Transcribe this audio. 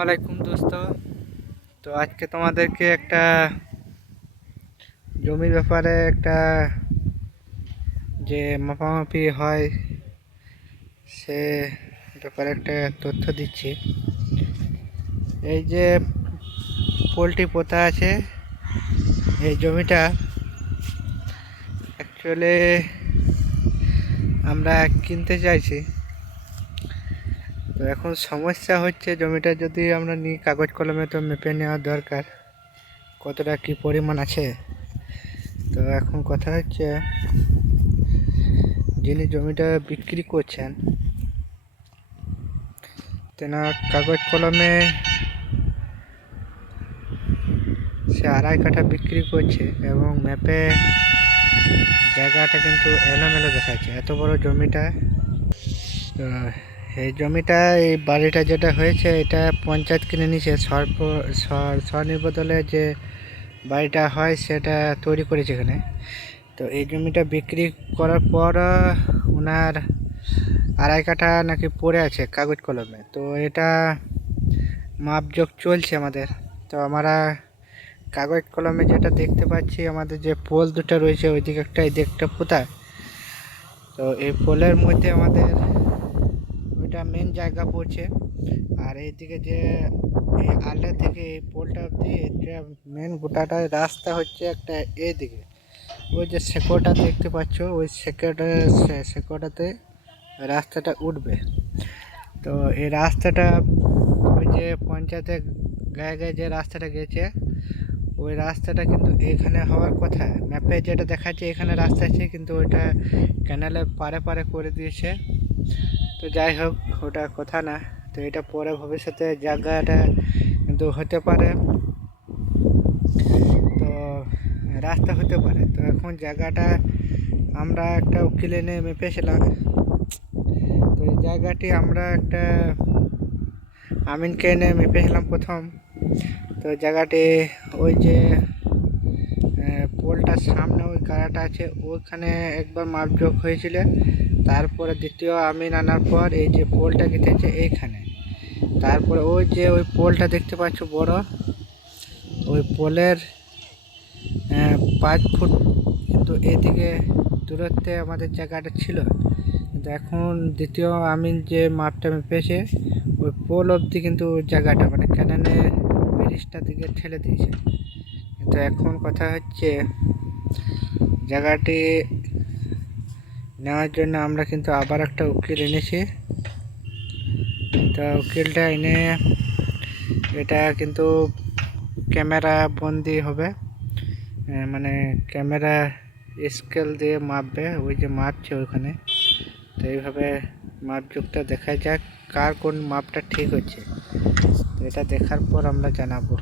ওয়ালাইকুম দোস্ত। তো আজকে তোমাদেরকে একটা জমির ব্যাপারে একটা যে মাপামাপি হয় সে ব্যাপারে একটা তথ্য দিচ্ছি। এই যে পোলট্রি পোতা আছে, এই জমিটা অ্যাকচুয়ালি আমরা কিনতে চাইছি। তো এখন সমস্যা হচ্ছে, জমিটা যদি আমরা নিই কাগজ কলমে তো মেপে নেওয়া দরকার কতটা কি পরিমাণ আছে। তো এখন কথা হচ্ছে, যিনি জমিটা বিক্রি করছেন তেনার কাগজ কলমে সে 2.5 কাঠা বিক্রি করছে এবং ম্যাপে জায়গাটা কিন্তু এলোমেলো দেখাচ্ছে, এত বড় জমিটা। তো এই জমিটা, এই বাড়িটা যেটা হয়েছে এটা পঞ্চায়েত কিনে নিয়েছে, স্বনির্ভর যে বাড়িটা হয় সেটা তৈরি করেছে এখানে। তো এই জমিটা বিক্রি করার পর ওনার 2.5 কাঠা নাকি পড়ে আছে কাগজ কলমে। তো এটা মাপজোক চলছে আমাদের। তো আমরা কাগজ কলমে যেটা দেখতে পাচ্ছি, আমাদের যে পোল দুটো রয়েছে ওইদিকে একটা এদিকে একটা পোতা। তো এই পোলের মধ্যে আমাদের ওইটা মেন জায়গা পড়ছে, আর এইদিকে যে এই আলটা থেকে এই পোলটা অব্দি এটা মেন গোটাটা রাস্তা হচ্ছে একটা এইদিকে। ওই যে শেকড়টা দেখতে পাচ্ছ, ওই শেকড়টাতে রাস্তাটা উঠবে। তো এই রাস্তাটা ওই যে পঞ্চায়েতের গায়ে গায়ে যে রাস্তাটা গেছে ওই রাস্তাটা কিন্তু এখানে হওয়ার কথা। ম্যাপে যেটা দেখাচ্ছে এখানে রাস্তা আছে, কিন্তু ওইটা ক্যানেলের পারে পারে করে দিয়েছে। তো যাই হোক, ওটা কথা না। তো এটা পরে ভবিষ্যতে জায়গাটা কিন্তু হতে পারে, তো রাস্তা হতে পারে। তো এখন জায়গাটা আমরা একটা উকিল এনে মেপেছিলাম। তো এই জায়গাটি আমরা একটা আমিনকে এনে মেপেছিলাম প্রথম। তো জায়গাটি ওই যে পোলটার সামনে ওই গাড়াটা আছে ওইখানে একবার মাপজোক হয়েছিল। তারপরে দ্বিতীয় আমিন আনার পর এই যে পোলটা কেটেছে এইখানে। তারপরে ওই যে ওই পোলটা দেখতে পাচ্ছ বড়, ওই পোলের 5 ফুট কিন্তু এদিকে দূরত্বে আমাদের জায়গাটা ছিল। কিন্তু এখন দ্বিতীয় আমিন যে মাপটা মেপেছে ওই পোল অবধি কিন্তু জায়গাটা মানে ক্যানেনে ব্রিজটা দিকে ঠেলে দিয়েছে। কিন্তু এখন কথা হচ্ছে, জায়গাটি নেওয়ার জন্য আমরা কিন্তু আবার একটা উকিল এনেছি। তো উকিলটা এনে এটা কিন্তু ক্যামেরা বন্দি হবে, মানে ক্যামেরা স্কেল দিয়ে মাপবে, ওই যে মাপছে ওইখানে। তো এইভাবে মাপযোগটা দেখা যাক কার কোন মাপটা ঠিক হচ্ছে। তো এটা দেখার পর আমরা জানাবো।